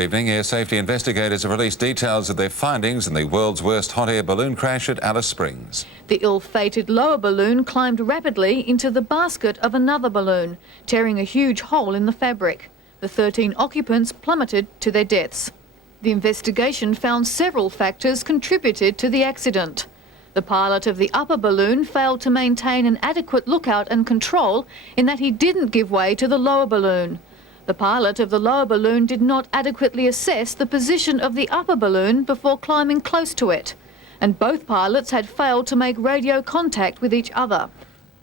Good evening. Air safety investigators have released details of their findings in the world's worst hot air balloon crash at Alice Springs. The ill-fated lower balloon climbed rapidly into the basket of another balloon, tearing a huge hole in the fabric. The 13 occupants plummeted to their deaths. The investigation found several factors contributed to the accident. The pilot of the upper balloon failed to maintain an adequate lookout and control in that he didn't give way to the lower balloon. The pilot of the lower balloon did not adequately assess the position of the upper balloon before climbing close to it, and both pilots had failed to make radio contact with each other.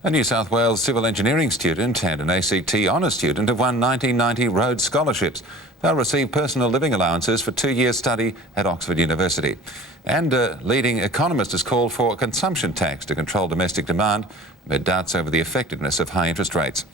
A New South Wales civil engineering student and an ACT honours student have won 1990 Rhodes scholarships. They'll receive personal living allowances for 2 years' study at Oxford University. And a leading economist has called for a consumption tax to control domestic demand amid doubts over the effectiveness of high interest rates.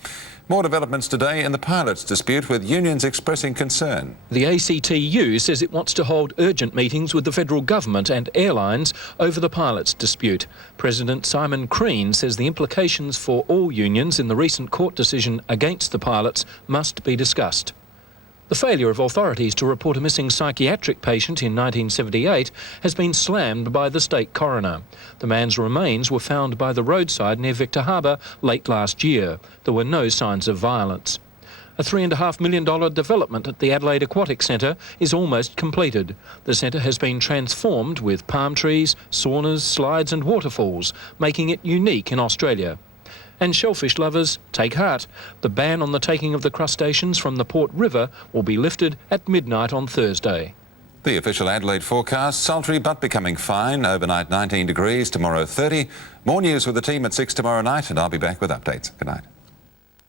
More developments today in the pilots' dispute, with unions expressing concern. The ACTU says it wants to hold urgent meetings with the federal government and airlines over the pilots' dispute. President Simon Crean says the implications for all unions in the recent court decision against the pilots must be discussed. The failure of authorities to report a missing psychiatric patient in 1978 has been slammed by the state coroner. The man's remains were found by the roadside near Victor Harbour late last year. There were no signs of violence. A $3.5 million development at the Adelaide Aquatic Centre is almost completed. The centre has been transformed with palm trees, saunas, slides and waterfalls, making it unique in Australia. And shellfish lovers, take heart. The ban on the taking of the crustaceans from the Port River will be lifted at midnight on Thursday. The official Adelaide forecast: sultry but becoming fine. Overnight 19 degrees, tomorrow 30. More news with the team at 6 tomorrow night, and I'll be back with updates. Good night.